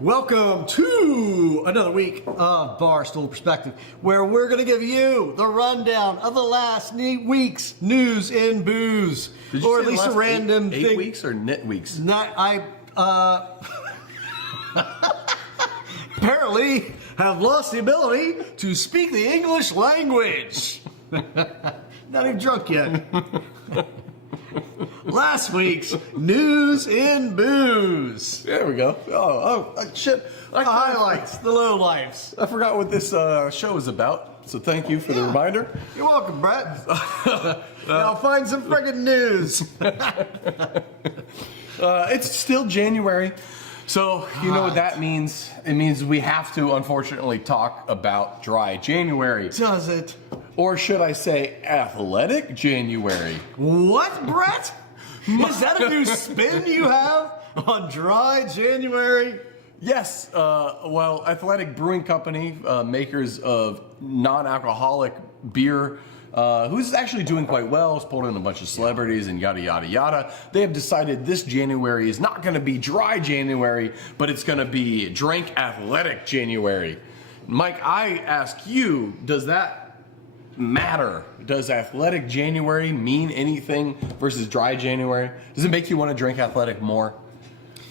Welcome to another week of Barstool Perspective, where we're going to give you the rundown of the last week's news in booze, or at least a random thing. 8 weeks or knit weeks? Apparently have lost the ability to speak the English language. Not even drunk yet. Last week's news in booze. There we go. Oh, shit. The highlights, the lowlights. I forgot what this show is about, so thank you for the reminder. You're welcome, Brett. Now find some friggin' news. It's still January, so you know what that means. It means we have to, unfortunately, talk about dry January. Does it? Or should I say athletic January? What, Brett? Is that a new spin you have on dry January? Yes. Well, Athletic Brewing Company, makers of non-alcoholic beer, who's actually doing quite well, has pulled in a bunch of celebrities and yada, yada, yada. They have decided this January is not going to be dry January, but it's going to be drink athletic January. Mike, I ask you, does that matter? Does athletic January mean anything versus dry January? Does it make you want to drink athletic more?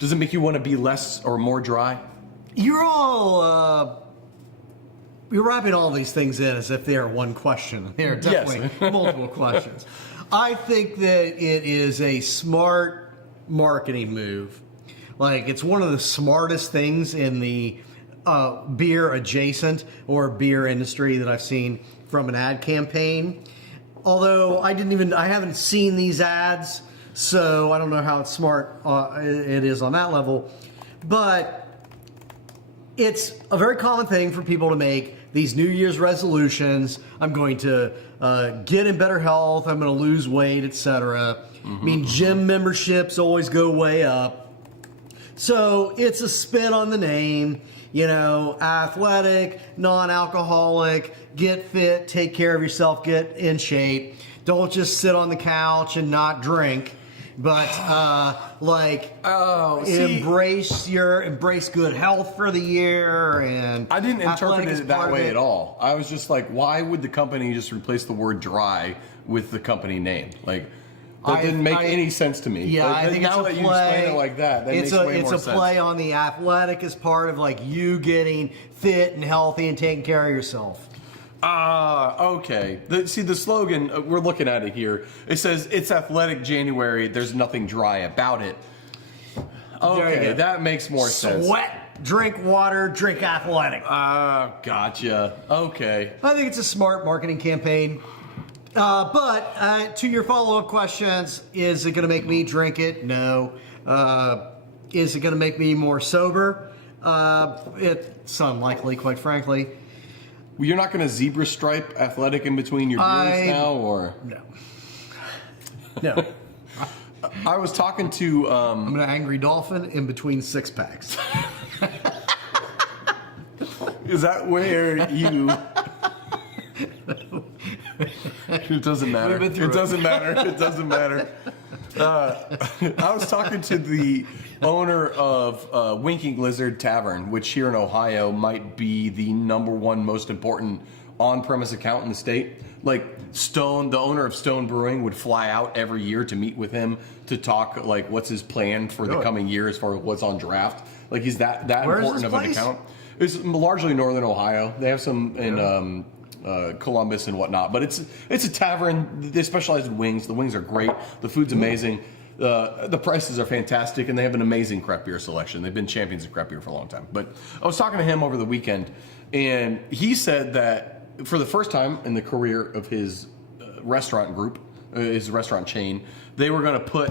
Does it make you want to be less or more dry? You're all, you're wrapping all these things in as if they are one question. They are definitely multiple questions. I think that it is a smart marketing move. Like, it's one of the smartest things in the beer adjacent or beer industry that I've seen from an ad campaign. Although I haven't seen these ads, so I don't know how smart it is on that level. But it's a very common thing for people to make these New Year's resolutions. I'm going to get in better health. I'm going to lose weight, etc. I mean, gym memberships always go way up. So it's a spin on the name. You know, athletic, non-alcoholic, get fit, take care of yourself, get in shape. Don't just sit on the couch and not drink, but embrace good health for the year. And I didn't interpret it that way at all. I was just like, why would the company just replace the word dry with the company name? Like, that didn't make any sense to me. Yeah, I think now it's a that play. You explain it like that, makes way more sense. It's a play on the athletic as part of like you getting fit and healthy and taking care of yourself. Okay. The slogan, we're looking at it here. It says, it's athletic January, there's nothing dry about it. Okay, that makes more sense. Sweat, drink water, drink athletic. Gotcha. Okay. I think it's a smart marketing campaign. But to your follow-up questions, is it going to make me drink it? No. Is it going to make me more sober? It's unlikely, quite frankly. Well, you're not going to zebra stripe athletic in between your beers now, or? No. I was talking to... I'm going to Angry Dolphin in between six-packs. Is that where you... It doesn't matter. It doesn't matter. It doesn't matter. I was talking to the owner of Winking Lizard Tavern, which here in Ohio might be the #1 most important on-premise account in the state. Like Stone, the owner of Stone Brewing, would fly out every year to meet with him to talk like what's his plan for the coming year as far as what's on draft. Like he's that important of an account. It's largely Northern Ohio. They have some in Columbus and whatnot, but it's a tavern. They specialize in wings. The wings are great. The food's amazing. The prices are fantastic, and they have an amazing craft beer selection. They've been champions of craft beer for a long time. But I was talking to him over the weekend, and he said that for the first time in the career of his restaurant group, his restaurant chain, they were going to put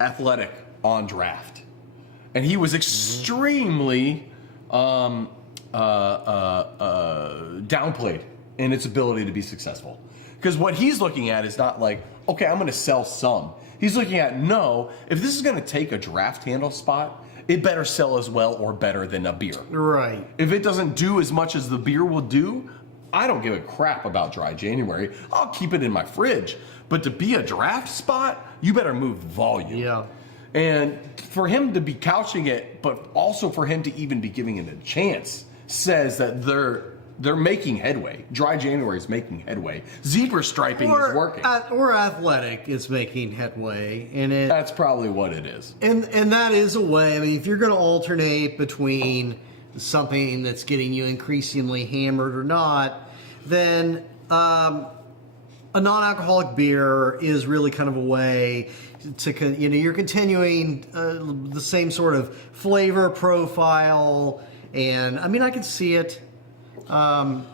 athletic on draft, and he was extremely downplayed in its ability to be successful. Because what he's looking at is not like, okay, I'm going to sell some. He's looking at, no, if this is going to take a draft handle spot, it better sell as well or better than a beer. Right. If it doesn't do as much as the beer will do, I don't give a crap about dry January. I'll keep it in my fridge. But to be a draft spot, you better move volume. Yeah. And for him to be couching it, but also for him to even be giving it a chance, says that they're making headway. Dry January is making headway. Zebra striping is working. Or Athletic is making headway. And that's probably what it is. And that is a way. I mean, if you're going to alternate between something that's getting you increasingly hammered or not, then a non-alcoholic beer is really kind of a way to, you're continuing the same sort of flavor profile. And I mean, I can see it. Whatever.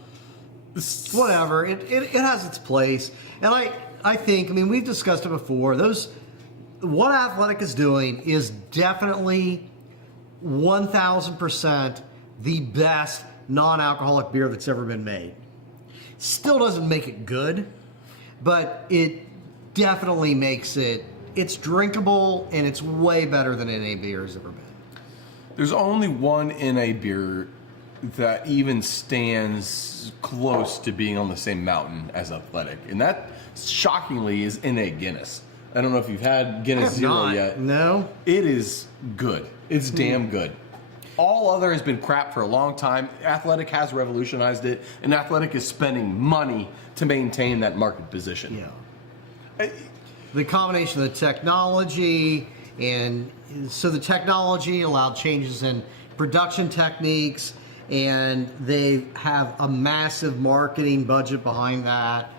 It has its place. And I think, I mean, we've discussed it before. What Athletic is doing is definitely 1,000% the best non-alcoholic beer that's ever been made. Still doesn't make it good, but it definitely makes it's drinkable, and it's way better than NA beer has ever been. There's only one NA beer that even stands close to being on the same mountain as Athletic, and that shockingly is NA Guinness. I don't know if you've had Guinness Zero yet. No. It is good. It's damn good. All other has been crap for a long time. Athletic has revolutionized it, and Athletic is spending money to maintain that market position. Yeah. The combination of the technology, and so the technology allowed changes in production techniques, and they have a massive marketing budget behind that.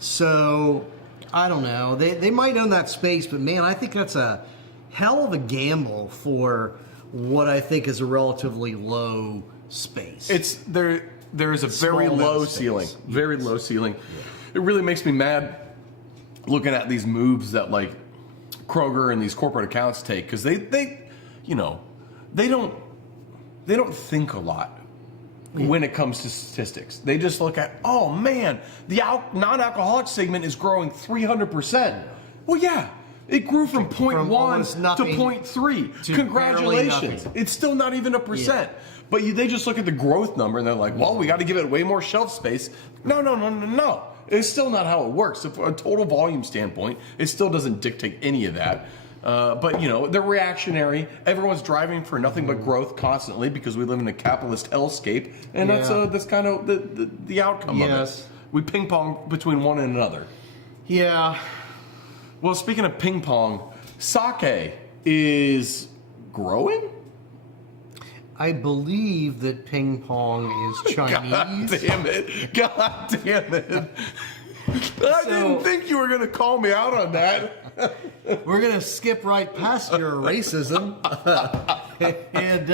So, I don't know. They might own that space, but man, I think that's a hell of a gamble for what I think is a relatively low space. There is a very low ceiling. Very low ceiling. Yeah. It really makes me mad looking at these moves that like Kroger and these corporate accounts take, because they don't think a lot when it comes to statistics. They just look at, oh man, the non-alcoholic segment is growing 300%. Well, yeah, it grew from 0.1 to 0.3. Congratulations. It's still not even a percent. Yeah. But they just look at the growth number and they're like, well, we got to give it way more shelf space. No. It's still not how it works. From a total volume standpoint, it still doesn't dictate any of that. But they're reactionary. Everyone's driving for nothing but growth constantly because we live in a capitalist hellscape, and that's kind of the outcome of it. We ping pong between one and another. Yeah. Well, speaking of ping pong, sake is growing. I believe that ping pong is Chinese. God damn it. I didn't think you were going to call me out on that. We're going to skip right past your racism and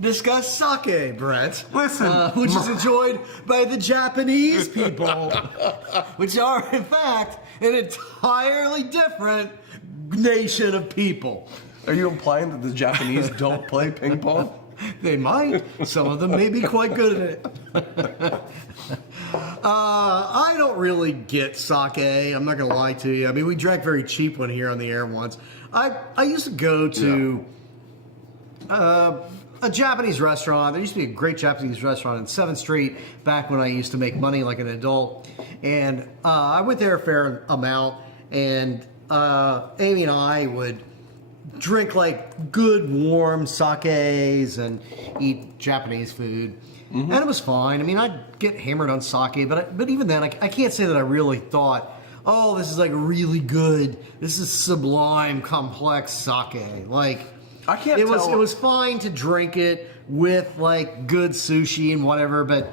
discuss sake, Brett. Listen. Which is enjoyed by the Japanese people, which are, in fact, an entirely different nation of people. Are you implying that the Japanese don't play ping pong? They might. Some of them may be quite good at it. I don't really get sake. I'm not going to lie to you. I mean, we drank very cheap one here on the air once. I used to go to a Japanese restaurant. There used to be a great Japanese restaurant in 7th Street back when I used to make money like an adult. And I went there a fair amount. And Amy and I would drink like good warm sakes and eat Japanese food. Mm-hmm. And it was fine. I mean, I'd get hammered on sake, but even then, I can't say that I really thought, oh, this is like really good. This is sublime, complex sake. Like, I can't tell. It was fine to drink it with like good sushi and whatever, but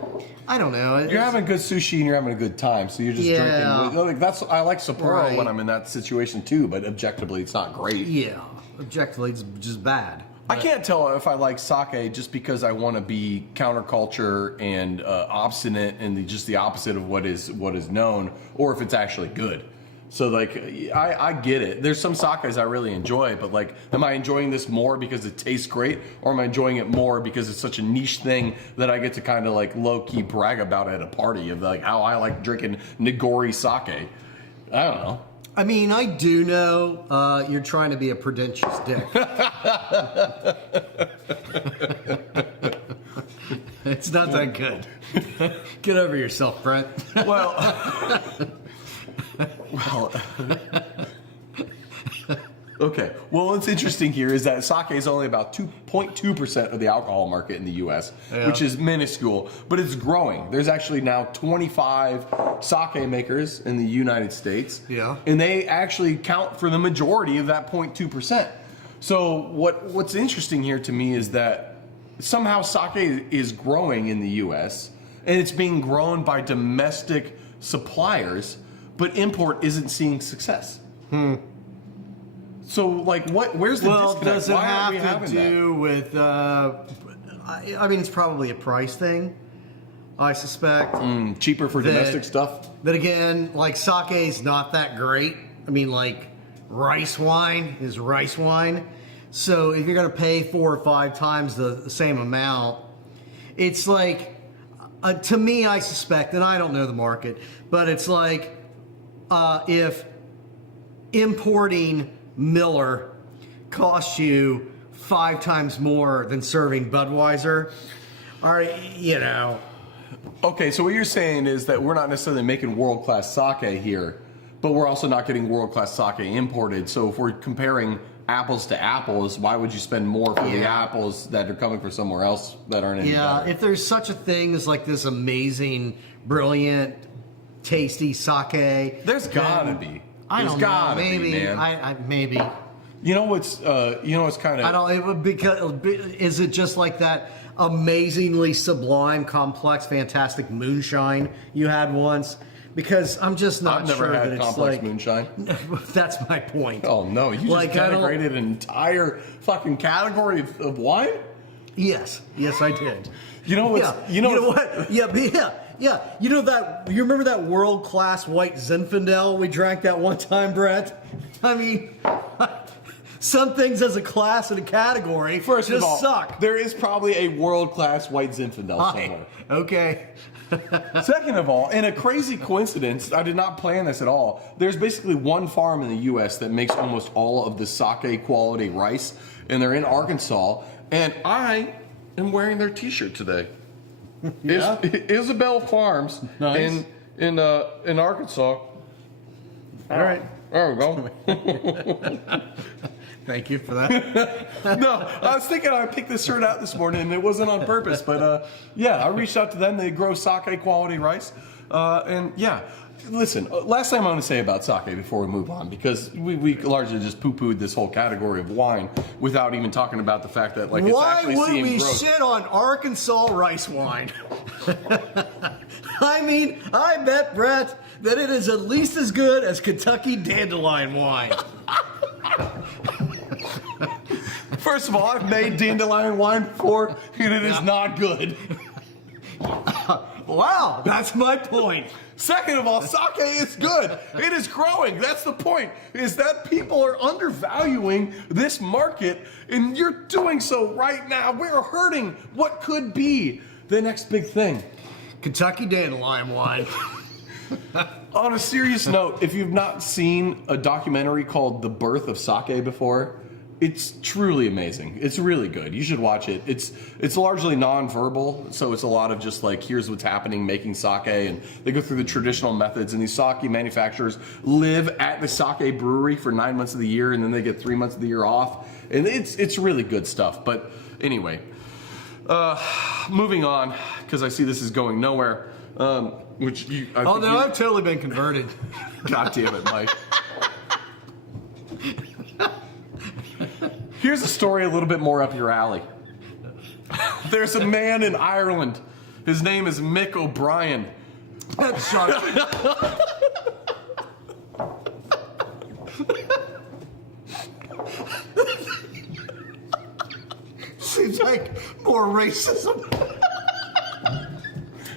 I don't know. You're having good sushi and you're having a good time, so you're just drinking. Like, I like Sapporo when I'm in that situation too, but objectively, it's not great. Yeah, objectively, it's just bad. I can't tell if I like sake just because I want to be counterculture and obstinate and just the opposite of what is known, or if it's actually good. So like, I get it. There's some sakes I really enjoy, but like, am I enjoying this more because it tastes great, or am I enjoying it more because it's such a niche thing that I get to kind of like low key brag about at a party of like how I like drinking Nigori sake? I don't know. I mean, I do know you're trying to be a pretentious dick. It's not that good. Get over yourself, Brent. Well, Okay. Well, what's interesting here is that sake is only about 2.2% of the alcohol market in the U.S., which is minuscule, but it's growing. There's actually now 25 sake makers in the United States. Yeah. And they actually count for the majority of that 0.2%. So what's interesting here to me is that somehow sake is growing in the U.S., and it's being grown by domestic suppliers, but import isn't seeing success. So, like, where's the disconnect? Does it Why aren't we have to having do with, I mean, it's probably a price thing, I suspect. cheaper for domestic stuff? But again, like, sake's not that great. I mean, like, rice wine is rice wine. So if you're going to pay 4 or 5 times the same amount, it's like, to me, I suspect, and I don't know the market, but it's like if importing Miller costs you 5 times more than serving Budweiser, or, you know. Okay, so what you're saying is that we're not necessarily making world-class sake here, but we're also not getting world-class sake imported. So if we're comparing apples to apples, why would you spend more for the apples that are coming from somewhere else that aren't any better? If there's such a thing as like this amazing, brilliant, tasty sake, There's gotta be. I There's don't gotta know. Maybe be, man. I maybe. You know what's kind of. I don't. It would is it just like that amazingly sublime, complex, fantastic moonshine you had once? Because I'm just not I've never sure had that it's complex like moonshine. That's my point. Oh no, you Like, just I don't- denigrated an entire fucking category of wine? Yes, I did. You know what's You know what? Yeah. You know that? You remember that world class white Zinfandel we drank that one time, Brett? I mean, some things as a class and a category First just of all, suck. there is probably a world-class white Zinfandel somewhere. Okay. Second of all, in a crazy coincidence, I did not plan this at all. There's basically one farm in the U.S. that makes almost all of the sake quality rice, and they're in Arkansas. And I am wearing their T-shirt today. Yeah. Isabel Farms Nice. in Arkansas. All right. There we go. Thank you for that. No, I was thinking I'd pick this shirt out this morning, and it wasn't on purpose. But yeah, I reached out to them. They grow sake quality rice, and yeah. Listen, last thing I want to say about sake before we move on, because we largely just poo-pooed this whole category of wine without even talking about the fact that like it's Why actually would seeing we growth. shit on Arkansas rice wine? I mean, I bet, Brett, that it is at least as good as Kentucky dandelion wine. First of all, I've made dandelion wine before, and it is not good. Wow, that's my point. Second of all, sake is good. It is growing. That's the point, is that people are undervaluing this market, and you're doing so right now. We're hurting what could be the next big thing. Kentucky dandelion wine. On a serious note, if you've not seen a documentary called The Birth of Sake before, it's truly amazing. It's really good. You should watch it. It's largely non-verbal, so it's a lot of just like, here's what's happening making sake, and they go through the traditional methods, and these sake manufacturers live at the sake brewery for 9 months of the year, and then they get 3 months of the year off, and it's really good stuff. But anyway, moving on, because I see this is going nowhere. Which you, I think I've totally been converted. God damn it, Mike. Here's a story a little bit more up your alley. There's a man in Ireland. His name is Mick O'Brien. Shut up. Seems like more racism.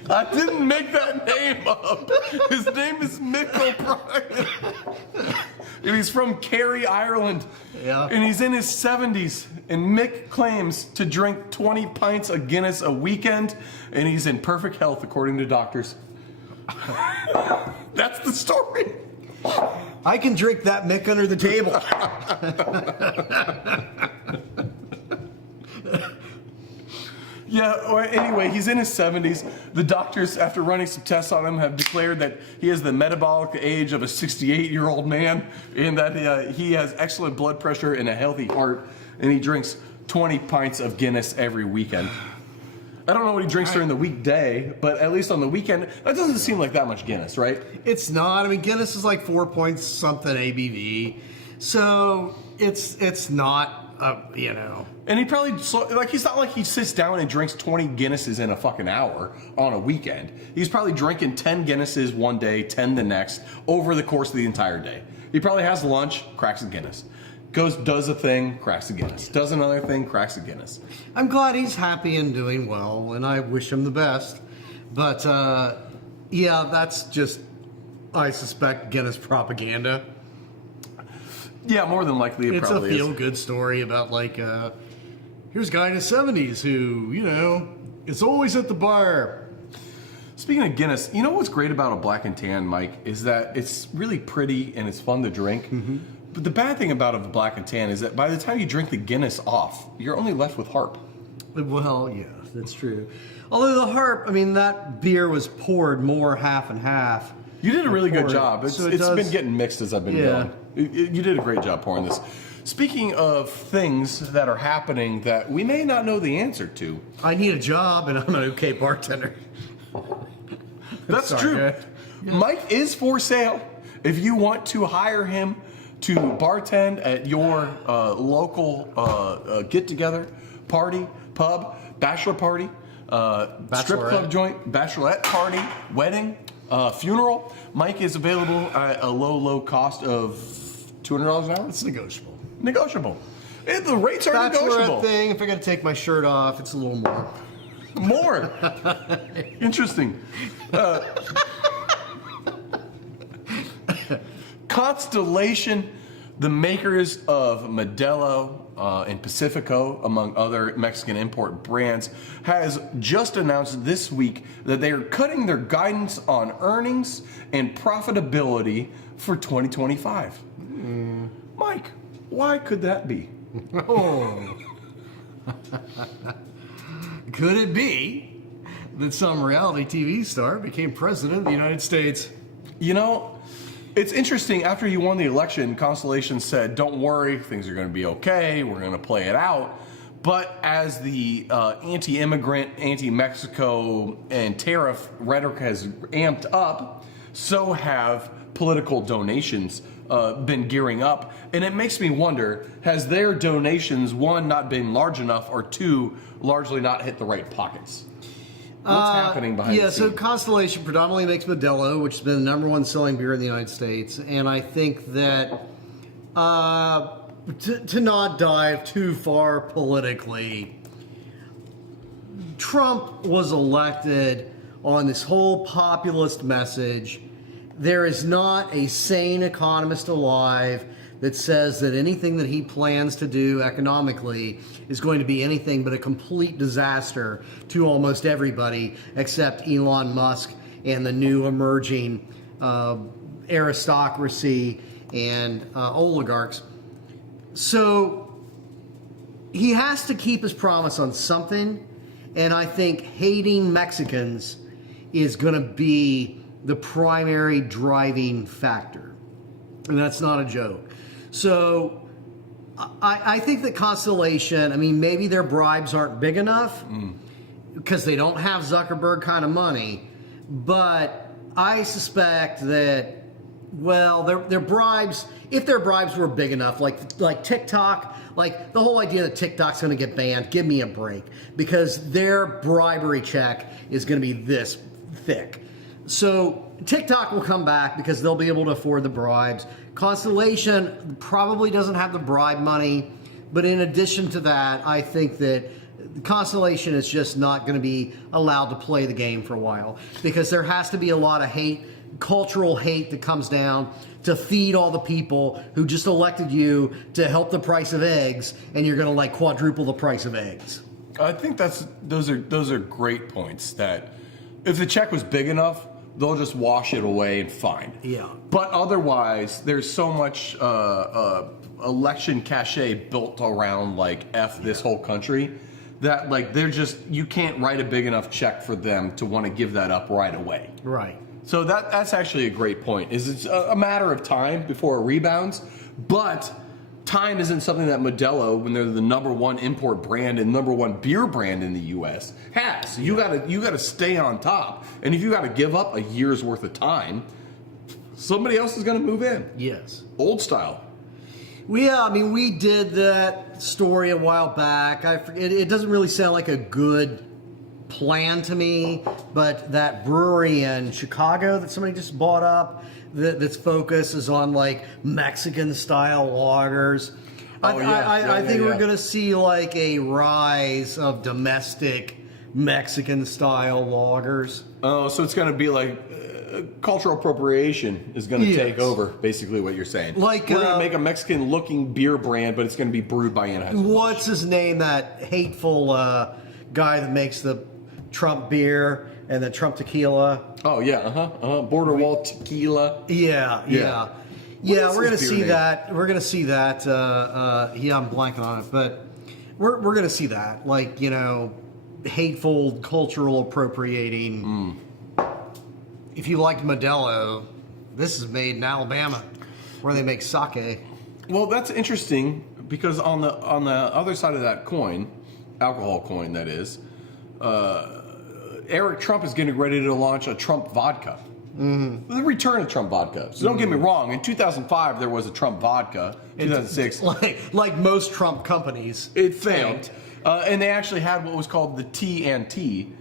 I didn't make that name up. His name is Mick O'Brien. And he's from Kerry, Ireland. Yeah. And he's in his 70s. And Mick claims to drink 20 pints of Guinness a weekend. And he's in perfect health, according to doctors. That's the story. I can drink that Mick under the table. Yeah, well, anyway, he's in his 70s. The doctors, after running some tests on him, have declared that he has the metabolic age of a 68-year-old man, and that he has excellent blood pressure and a healthy heart, and he drinks 20 pints of Guinness every weekend. I don't know what he drinks during the weekday, but at least on the weekend, that doesn't seem like that much Guinness, right? It's not. I mean, Guinness is like 4 points something ABV, so it's not, And he probably, he's not like he sits down and drinks 20 Guinnesses in a fucking hour on a weekend. He's probably drinking 10 Guinnesses one day, 10 the next, over the course of the entire day. He probably has lunch, cracks a Guinness. Does a thing, cracks a Guinness. Does another thing, cracks a Guinness. I'm glad he's happy and doing well, and I wish him the best. But, yeah, that's just, I suspect, Guinness propaganda. Yeah, more than likely it probably is. It's a feel-good story about, here's a guy in his 70s who, is always at the bar. Speaking of Guinness, you know what's great about a black and tan, Mike, is that it's really pretty and it's fun to drink. Mm-hmm. But the bad thing about a black and tan is that by the time you drink the Guinness off, you're only left with harp. Well, yeah, that's true. Although the harp, that beer was poured more half and half. You did a really good job. It's been getting mixed as I've been going. You did a great job pouring this. Speaking of things that are happening that we may not know the answer to. I need a job and I'm an okay bartender. That's true. Yeah. Mike is for sale. If you want to hire him to bartend at your local get-together, party, pub, bachelor party, strip club joint, bachelorette party, wedding, funeral, Mike is available at a low cost of $200 an hour. It's negotiable. The rates are negotiable. Thing, if I got to take my shirt off, it's a little more. More? Interesting. Constellation, the makers of Modelo and Pacifico, among other Mexican import brands, has just announced this week that they are cutting their guidance on earnings and profitability for 2025. Mike, why could that be? Oh. Could it be that some reality TV star became president of the United States? It's interesting. After he won the election, Constellation said, don't worry, things are going to be okay. We're going to play it out. But as the anti-immigrant, anti-Mexico, and tariff rhetoric has amped up, so have political donations been gearing up. And it makes me wonder, has their donations, one, not been large enough, or two, largely not hit the right pockets? What's happening behind the scenes? So Constellation predominantly makes Modelo, which has been the #1 selling beer in the United States. And I think that to not dive too far politically, Trump was elected on this whole populist message. There is not a sane economist alive that says that anything that he plans to do economically is going to be anything but a complete disaster to almost everybody except Elon Musk and the new emerging aristocracy and oligarchs. So he has to keep his promise on something, and I think hating Mexicans is going to be the primary driving factor. And that's not a joke. So I think that Constellation, maybe their bribes aren't big enough because they don't have Zuckerberg kind of money, but I suspect that, their bribes, if their bribes were big enough, like TikTok, like the whole idea that TikTok's going to get banned, give me a break, because their bribery check is going to be this thick. So TikTok will come back because they'll be able to afford the bribes. Constellation probably doesn't have the bribe money, but in addition to that, I think that Constellation is just not going to be allowed to play the game for a while, because there has to be a lot of hate, cultural hate that comes down to feed all the people who just elected you to help the price of eggs, and you're going to quadruple the price of eggs. I think those are great points. That if the check was big enough, they'll just wash it away and fine. Yeah. But otherwise, there's so much election cachet built around F this whole country that like you can't write a big enough check for them to want to give that up right away. Right. So that's actually a great point. It's a matter of time before it rebounds, but time isn't something that Modelo, when they're the #1 import brand and #1 beer brand in the U.S., has. You gotta stay on top, and if you gotta give up a year's worth of time, somebody else is gonna move in. Yes. Old style. Yeah, I mean, we did that story a while back. It doesn't really sound like a good plan to me, but that brewery in Chicago that somebody just bought up, that's focus is on like Mexican style lagers. I think we're going to see like a rise of domestic Mexican style lagers. Oh, so it's going to be like cultural appropriation is going to take over, basically what you're saying. Like we're going to make a Mexican looking beer brand, but it's going to be brewed by Anheuser. What's his name? That hateful guy that makes the Trump beer and the Trump tequila. Oh yeah, Border Wall tequila. Yeah. We're gonna see that. We're gonna see that. I'm blanking on it, but we're gonna see that. Like, hateful cultural appropriating. If you liked Modelo, this is made in Alabama, where they make sake. Well, that's interesting because on the other side of that coin, alcohol coin, that is. Eric Trump is getting ready to launch a Trump vodka. Mm-hmm. The return of Trump vodka. So don't get me wrong. In 2005, there was a Trump vodka. In 2006, like most Trump companies, it failed, and they actually had what was called the T&T,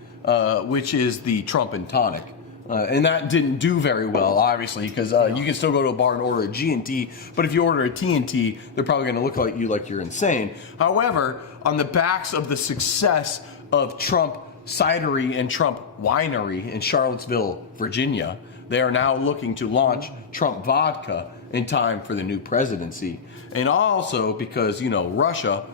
which is the Trump and tonic. And that didn't do very well, obviously, because you can still go to a bar and order a G&T, but if you order a T&T, they're probably going to look like you're insane. However, on the backs of the success of Trump Cidery and Trump Winery in Charlottesville, Virginia, they are now looking to launch Trump vodka in time for the new presidency. And also because, Russia.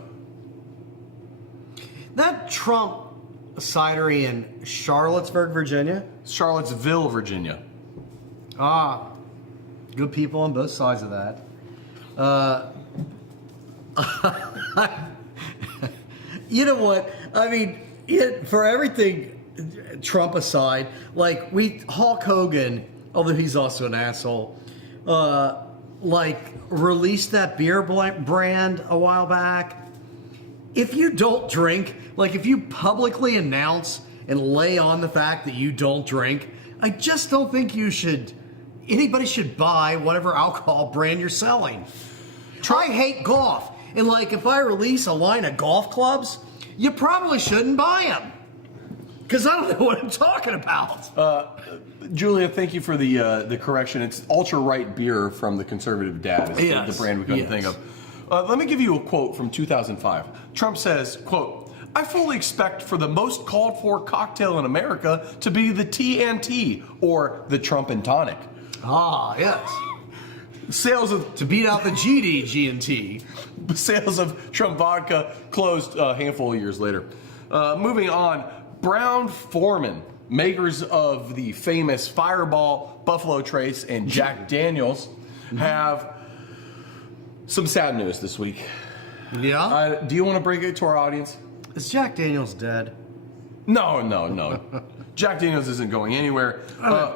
That Trump Cidery in Charlottesville, Virginia? Charlottesville, Virginia. Ah, good people on both sides of that. You know what? I mean, for everything Trump aside, like Hulk Hogan, although he's also an asshole, released that beer brand a while back. If you don't drink, if you publicly announce and lay on the fact that you don't drink, I just don't think anybody should buy whatever alcohol brand you're selling. I hate golf. And if I release a line of golf clubs, you probably shouldn't buy them. Because I don't know what I'm talking about. Julia, thank you for the correction. It's Ultra Right Beer from the Conservative Dad. Is the brand we couldn't think of. Let me give you a quote from 2005. Trump says, quote, "I fully expect for the most called for cocktail in America to be the T&T, or the Trump and tonic." Ah, yes. Sales of... To beat out the G&T. Sales of Trump vodka closed a handful of years later. Moving on, Brown-Forman, makers of the famous Fireball, Buffalo Trace, and Jack Daniels, have some sad news this week. Yeah? Do you want to break it to our audience? Is Jack Daniels dead? No. Jack Daniels isn't going anywhere.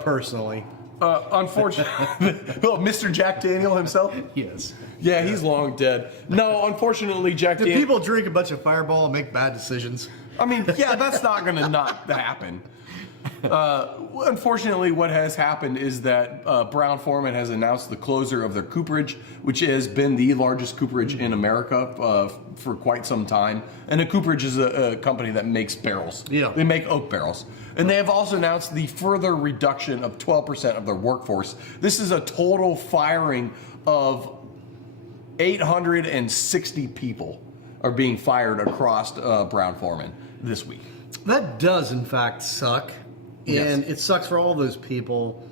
Personally. Unfortunately, Mr. Jack Daniel himself? Yes. Yeah, he's long dead. No, unfortunately, Jack Daniel... Do people drink a bunch of Fireball and make bad decisions? I mean, yeah, that's not going to not happen. Unfortunately, what has happened is that Brown-Forman has announced the closure of their cooperage, which has been the largest cooperage in America for quite some time. And a cooperage is a company that makes barrels. Yeah. They make oak barrels. And they have also announced the further reduction of 12% of their workforce. This is a total firing of 860 people are being fired across Brown-Forman this week. That does, in fact, suck. And it sucks for all those people.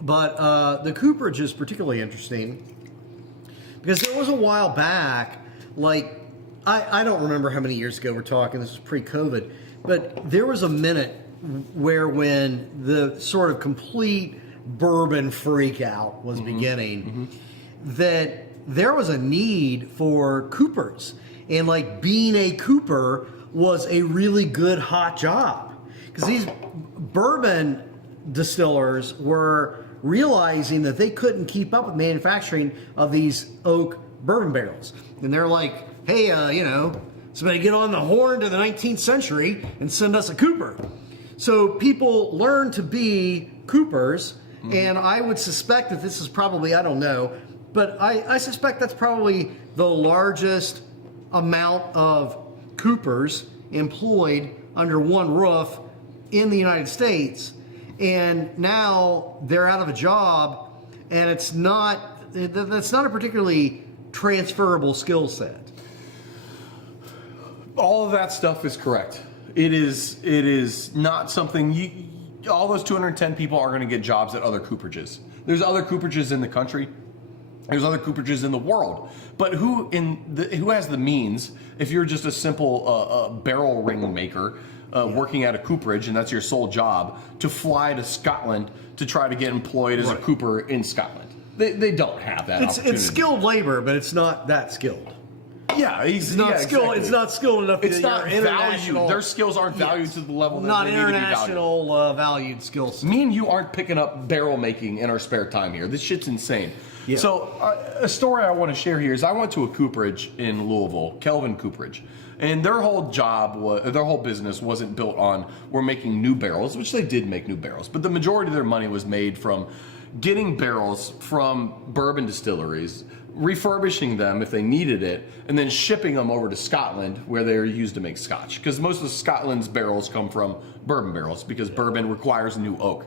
But the cooperage is particularly interesting because there was a while back, I don't remember how many years ago we're talking, this was pre-COVID, but there was a minute where when the sort of complete bourbon freak out was beginning, that there was a need for coopers. And being a cooper was a really good hot job. Because these bourbon distillers were realizing that they couldn't keep up with manufacturing of these oak bourbon barrels. And they're like, hey, somebody get on the horn to the 19th century and send us a cooper. So people learn to be coopers, and I would suspect that this is probably, I don't know, but I suspect that's probably the largest amount of coopers employed under one roof in the United States. And now they're out of a job, and that's not a particularly transferable skill set. All of that stuff is correct. It is not something all those 210 people are going to get jobs at other cooperages. There's other cooperages in the country. There's other cooperages in the world. But who has the means, if you're just a simple barrel ring maker working at a cooperage and that's your sole job, to fly to Scotland to try to get employed as a cooper in Scotland? They don't have that opportunity. It's skilled labor, but it's not that skilled. Yeah, it's not skilled. Exactly. It's not skilled enough. It's not valued. Their skills aren't valued to the level that they need to be valued. Not international valued skills. Me and you aren't picking up barrel making in our spare time here. This shit's insane. Yeah. So a story I want to share here is I went to a cooperage in Louisville, Kelvin Cooperage, and their whole business wasn't built on we're making new barrels, which they did make new barrels, but the majority of their money was made from getting barrels from bourbon distilleries, refurbishing them if they needed it, and then shipping them over to Scotland where they're used to make scotch. Because most of Scotland's barrels come from bourbon barrels because bourbon requires new oak.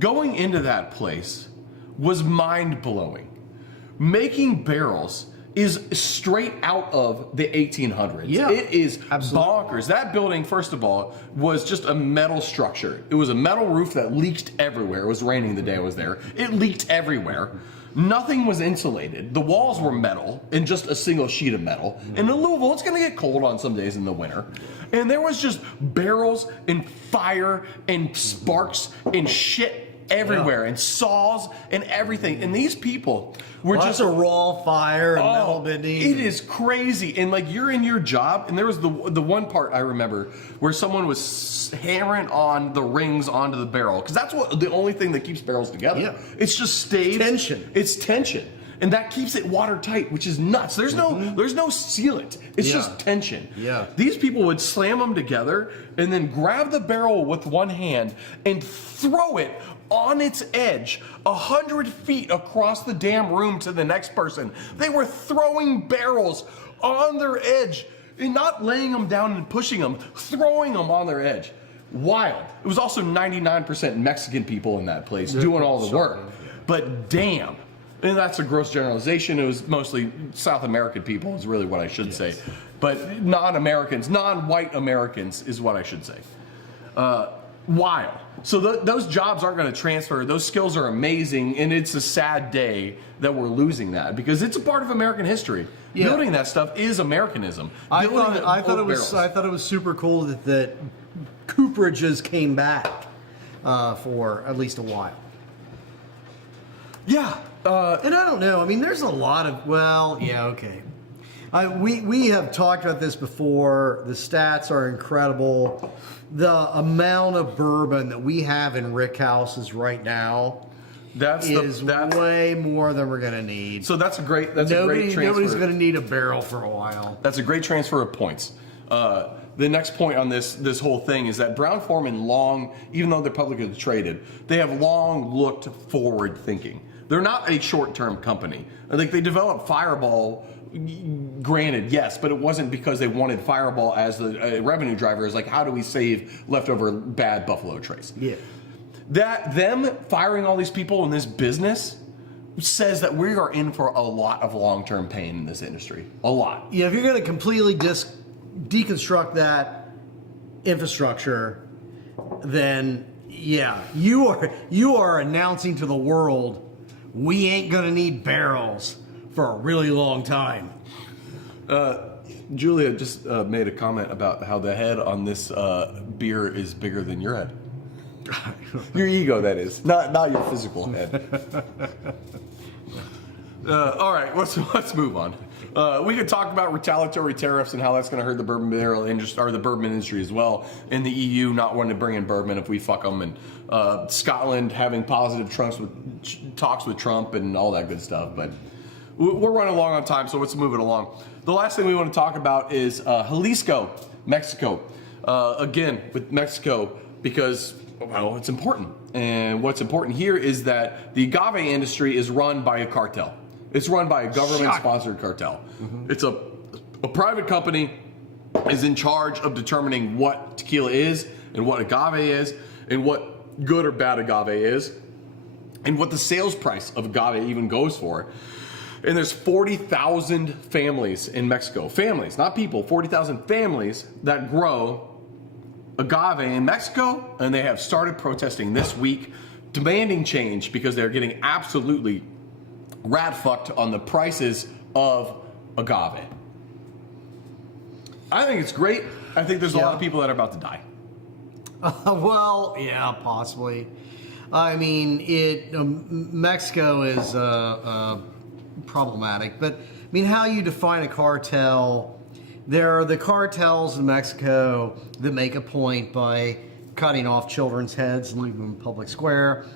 Going into that place was mind-blowing. Making barrels is straight out of the 1800s. Yeah, it is absolutely bonkers. That building, first of all, was just a metal structure. It was a metal roof that leaked everywhere. It was raining the day I was there. It leaked everywhere. Nothing was insulated. The walls were metal and just a single sheet of metal. And in Louisville, it's going to get cold on some days in the winter. And there was just barrels and fire and sparks and shit everywhere, and saws and everything. And these people were just a raw fire and metal bending. It is crazy. And like you're in your job, and there was the one part I remember where someone was hammering on the rings onto the barrel, because that's the only thing that keeps barrels together. Yeah. It's just staves. Tension. It's tension. And that keeps it watertight, which is nuts. There's no sealant. It's just tension. Yeah. These people would slam them together and then grab the barrel with one hand and throw it on its edge 100 feet across the damn room to the next person. They were throwing barrels on their edge and not laying them down and pushing them, throwing them on their edge. Wild. It was also 99% Mexican people in that place doing all the work. But damn. And that's a gross generalization. It was mostly South American people is really what I should say. But non-Americans, non-white Americans is what I should say. Wild. So those jobs aren't going to transfer. Those skills are amazing, and it's a sad day that we're losing that because it's a part of American history. Yeah. Building that stuff is Americanism. I thought it was super cool that cooperages came back for at least a while. Yeah. And I don't know. I mean, there's a lot of, okay. We have talked about this before. The stats are incredible. The amount of bourbon that we have in rick houses right now is way more than we're going to need. So that's a great transfer. Nobody's going to need a barrel for a while. That's a great transfer of points. The next point on this whole thing is that Brown-Forman even though they're publicly traded, they have long looked forward thinking. They're not a short-term company. Like they developed Fireball, granted, yes, but it wasn't because they wanted Fireball as the revenue driver. It's like, how do we save leftover bad Buffalo Trace? Yeah. Them firing all these people in this business says that we are in for a lot of long-term pain in this industry. A lot. Yeah, if you're going to completely deconstruct that infrastructure, then yeah, you are announcing to the world we ain't going to need barrels for a really long time. Julia just made a comment about how the head on this beer is bigger than your head. Your ego, that is, not your physical head. All right, let's move on. We could talk about retaliatory tariffs and how that's going to hurt the bourbon barrel industry, or the bourbon industry as well. In the EU, not wanting to bring in bourbon if we fuck them, and Scotland having positive talks with Trump and all that good stuff. But we're running along on time, so let's move it along. The last thing we want to talk about is Jalisco, Mexico. Again, with Mexico, because, well, it's important. And what's important here is that the agave industry is run by a cartel. It's run by a government-sponsored cartel. Mm-hmm. It's a private company is in charge of determining what tequila is and what agave is and what good or bad agave is and what the sales price of agave even goes for. And there's 40,000 families in Mexico. Families, not people. 40,000 families that grow agave in Mexico, and they have started protesting this week, demanding change because they're getting absolutely rat fucked on the prices of agave. I think it's great. I think there's a lot of people that are about to die. Well, yeah, possibly. I mean, Mexico is problematic, but I mean, how you define a cartel? There are the cartels in Mexico that make a point by cutting off children's heads and leaving them in public square.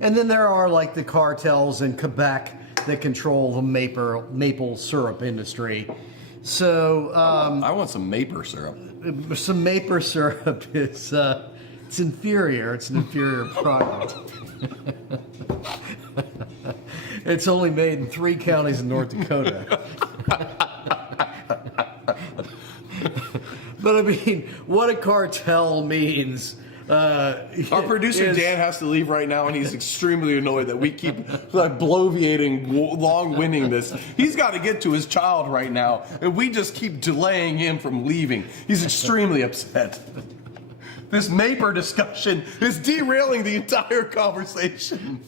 And then there are like the cartels in Quebec that control the maple syrup industry. So I want some maple syrup. Some maple syrup is it's inferior. It's an inferior product. It's only made in 3 counties in North Dakota. But I mean, what a cartel means. Our producer Dan has to leave right now, and he's extremely annoyed that we keep like bloviating, long-winding this. He's got to get to his child right now, and we just keep delaying him from leaving. He's extremely upset. This Maper discussion is derailing the entire conversation.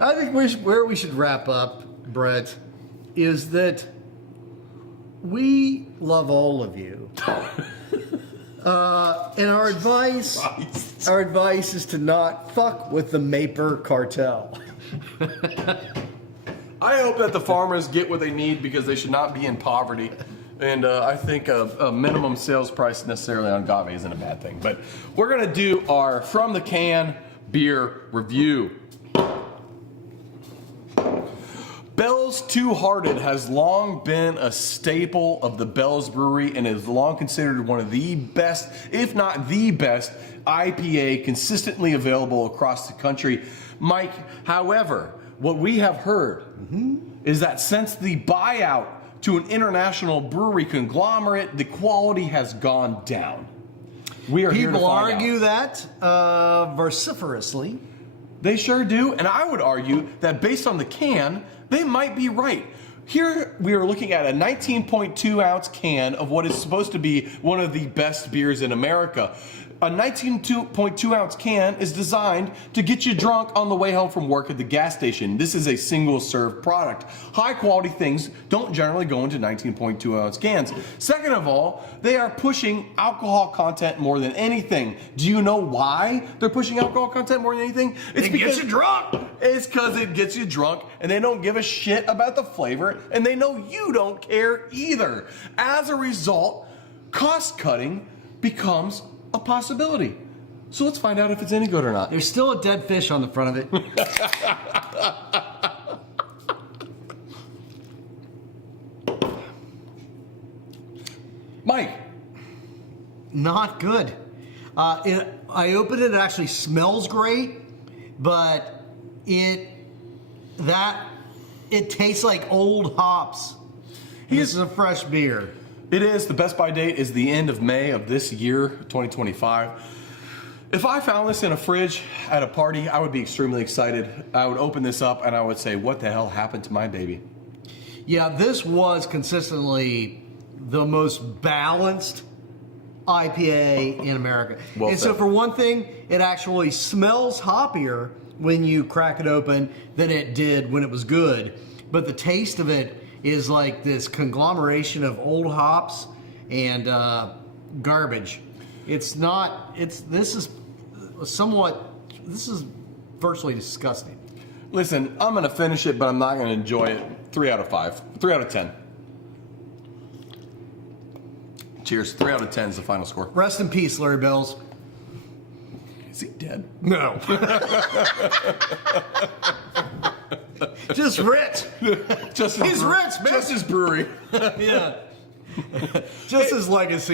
I think where we should wrap up, Brett, is that we love all of you. And our advice is to not fuck with the Maper cartel. I hope that the farmers get what they need because they should not be in poverty. And I think a minimum sales price necessarily on agave isn't a bad thing. But we're going to do our From the Can beer review. Bell's Two Hearted has long been a staple of the Bell's Brewery and is long considered one of the best, if not the best, IPA consistently available across the country. Mike, however, what we have heard is that since the buyout to an international brewery conglomerate, the quality has gone down. We are here to find out. People argue that vociferously. They sure do, and I would argue that based on the can, they might be right. Here we are looking at a 19.2 ounce can of what is supposed to be one of the best beers in America. A 19.2 ounce can is designed to get you drunk on the way home from work at the gas station. This is a single serve product. High quality things don't generally go into 19.2 ounce cans. Second of all, they are pushing alcohol content more than anything. Do you know why they're pushing alcohol content more than anything? It gets you drunk. It's because it gets you drunk and they don't give a shit about the flavor and they know you don't care either. As a result, cost cutting becomes a possibility. So let's find out if it's any good or not. There's still a dead fish on the front of it. Mike. Not good. I opened it, it actually smells great, but it tastes like old hops. This is a fresh beer. It is. The best by date is the end of May of this year, 2025. If I found this in a fridge at a party, I would be extremely excited. I would open this up and I would say, what the hell happened to my baby? Yeah, this was consistently the most balanced IPA in America. Well and said. so for one thing, it actually smells hoppier when you crack it open than it did when it was good. But the taste of it is like this conglomeration of old hops and garbage. This is virtually disgusting. Listen, I'm going to finish it, but I'm not going to enjoy it. 3 out of 5. 3 out of 10. Cheers. 3 out of 10 is the final score. Rest in peace, Larry Bells. Is he dead? No. Just rich. He's rich, man. Just his brewery. Yeah. Just his legacy.